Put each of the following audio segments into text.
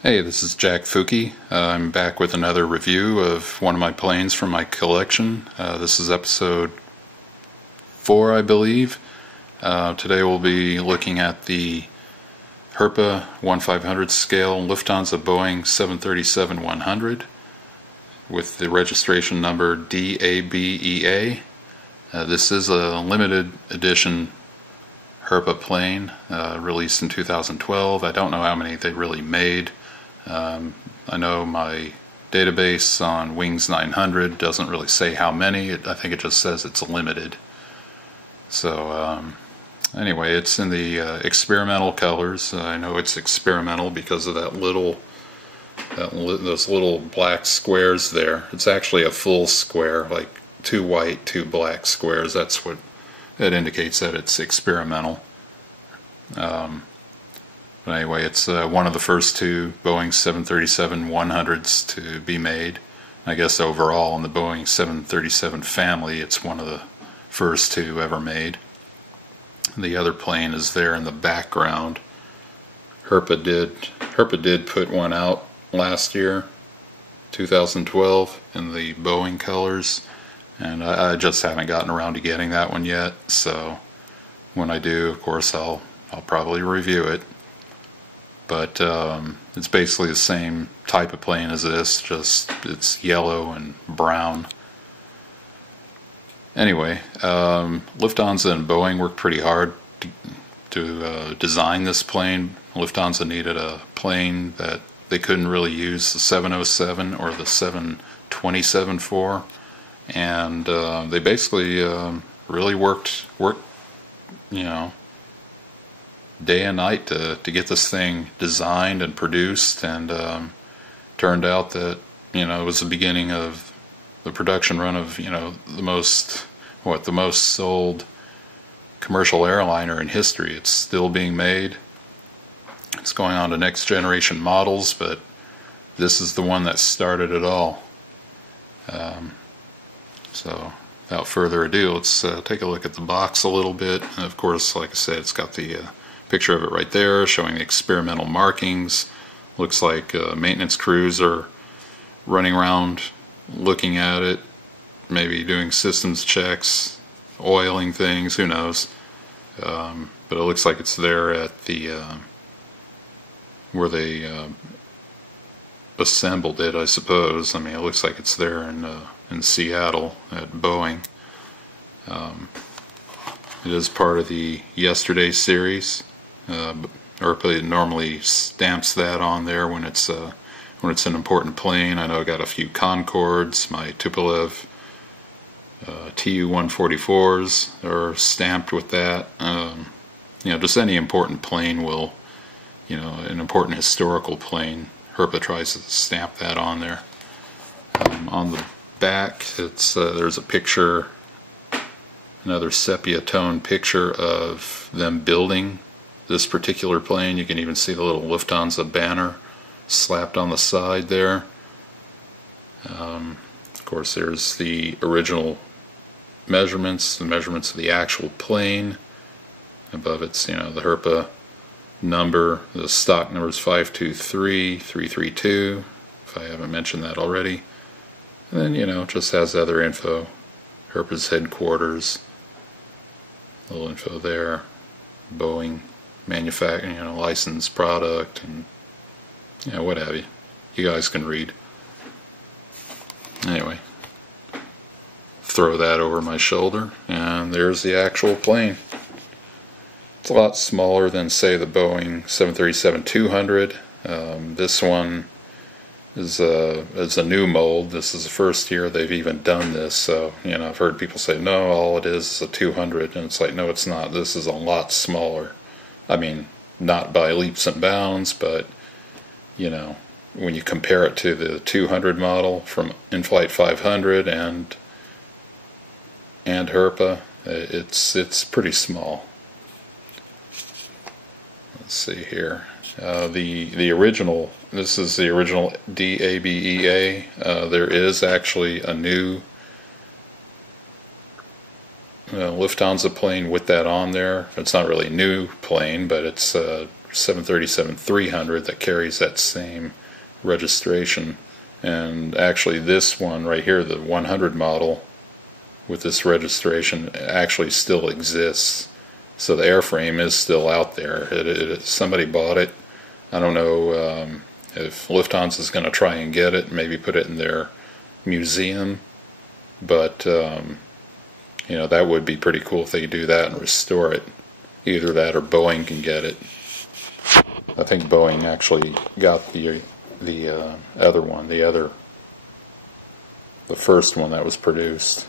Hey, this is Jakfuki. I'm back with another review of one of my planes from my collection. This is episode 4, I believe. Today we'll be looking at the Herpa 1/500 scale Lufthansa Boeing 737-100 with the registration number D-ABEA. This is a limited edition Herpa plane, released in 2012. I don't know how many they really made. I know my database on Wings 900 doesn't really say how many. I think it just says it's limited. So anyway, it's in the experimental colors. I know it's experimental because of those little black squares there. It's actually a full square, like 2 white, 2 black squares. That's what that indicates, that it's experimental. But anyway, it's one of the first 2 Boeing 737-100s to be made. I guess overall in the Boeing 737 family, it's one of the first 2 ever made. The other plane is there in the background. Herpa did put one out last year, 2012, in the Boeing colors, and I just haven't gotten around to getting that one yet. So when I do, of course, I'll probably review it. But it's basically the same type of plane as this, just it's yellow and brown. Anyway, Lufthansa and Boeing worked pretty hard to design this plane. Lufthansa needed a plane that they couldn't really use the 707 or the 727 for, and they basically really worked, you know, day and night to get this thing designed and produced, and turned out that, you know, it was the beginning of the production run of, you know, the most sold commercial airliner in history. It's still being made. It's going on to next generation models, but this is the one that started it all. So without further ado, let's take a look at the box a little bit. And of course, like I said, it's got the picture of it right there showing the experimental markings. Looks like maintenance crews are running around looking at it, maybe doing systems checks, oiling things, who knows. But it looks like it's there at the where they assembled it, I suppose. I mean, it looks like it's there in Seattle at Boeing. It is part of the Yesterday series. Herpa normally stamps that on there when it's an important plane. I know I got a few Concords. My Tupolev Tu-144s are stamped with that. You know, just any important plane will, you know, an important historical plane, Herpa tries to stamp that on there. On the back, it's there's a picture, another sepia tone picture of them building this particular plane. You can even see the little Lufthansa banner slapped on the side there. Of course, there's the original measurements, the measurements of the actual plane. Above it's, you know, the Herpa number. The stock number is 523332, if I haven't mentioned that already. And then, you know, it just has other info. Herpa's headquarters, a little info there. Boeing manufacturing, you know, licensed product, and, you know, what have you. You guys can read. Anyway, throw that over my shoulder, and there's the actual plane. It's a lot smaller than, say, the Boeing 737-200. This one is a new mold. This is the first year they've even done this. So, you know, I've heard people say, no, all it is a 200, and it's like, no, it's not. This is a lot smaller. I mean, not by leaps and bounds, but, you know, when you compare it to the 200 model from In-Flight 500 and Herpa, it's pretty small. Let's see here. The original, this is the original D-ABEA. There is actually a new Lufthansa plane with that on there. It's not really a new plane, but it's 737-300 that carries that same registration. And actually this one right here, the 100 model with this registration, actually still exists. So the airframe is still out there. Somebody bought it. I don't know if Lufthansa is going to try and get it, maybe put it in their museum, but you know, that would be pretty cool if they do that and restore it. Either that or Boeing can get it. I think Boeing actually got the other one, the first one that was produced,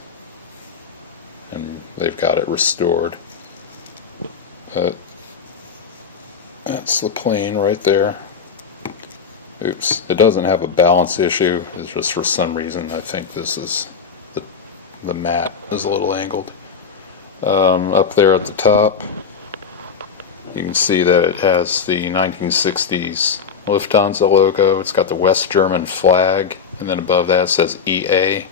and they've got it restored. That's the plane right there. Oops, it doesn't have a balance issue. It's just for some reason I think this is the mat is a little angled. Up there at the top, you can see that it has the 1960s Lufthansa logo. It's got the West German flag, and then above that it says EA,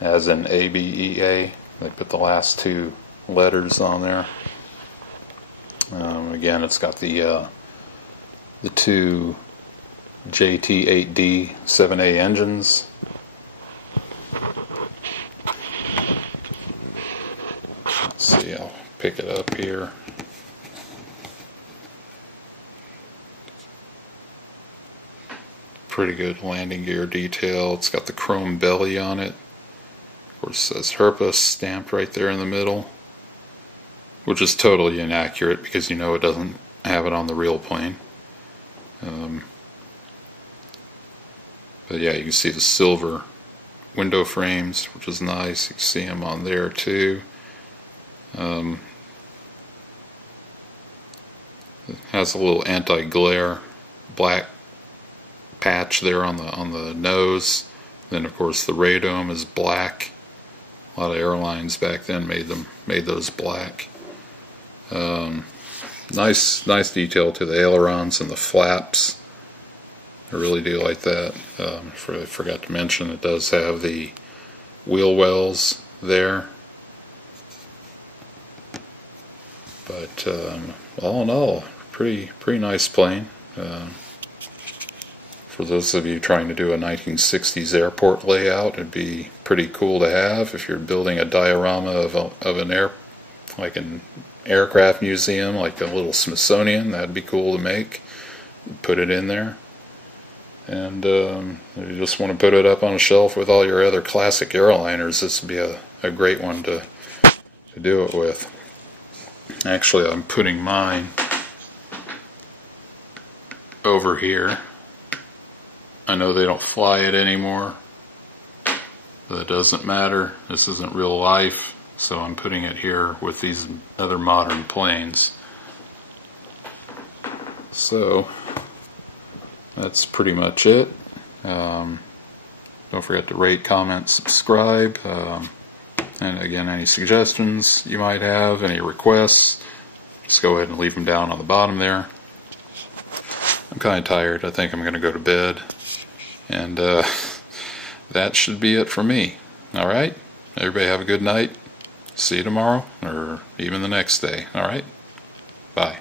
as in ABEA. They put the last two letters on there. Again, it's got the two JT8D 7A engines. Let's see, I'll pick it up here. Pretty good landing gear detail. It's got the chrome belly on it. Of course, it says Herpa stamped right there in the middle, which is totally inaccurate because you know it doesn't have it on the real plane. But yeah, you can see the silver window frames, which is nice. You can see them on there too. It has a little anti-glare black patch there on the nose. Then of course the radome is black. A lot of airlines back then made those black. Nice detail to the ailerons and the flaps. I really do like that. I forgot to mention it does have the wheel wells there. But all in all, pretty nice plane. For those of you trying to do a 1960s airport layout, it'd be pretty cool to have. If you're building a diorama of an aircraft museum, like a little Smithsonian, that'd be cool to make. Put it in there. And if you just want to put it up on a shelf with all your other classic airliners, this would be a great one to do it with. Actually, I'm putting mine over here. I know they don't fly it anymore, but it doesn't matter. This isn't real life, so I'm putting it here with these other modern planes. So that's pretty much it. Don't forget to rate, comment, subscribe. And again, any suggestions you might have, any requests, just go ahead and leave them down on the bottom there. I'm kind of tired. I think I'm going to go to bed. And that should be it for me. Alright? Everybody have a good night. See you tomorrow, or even the next day. Alright? Bye.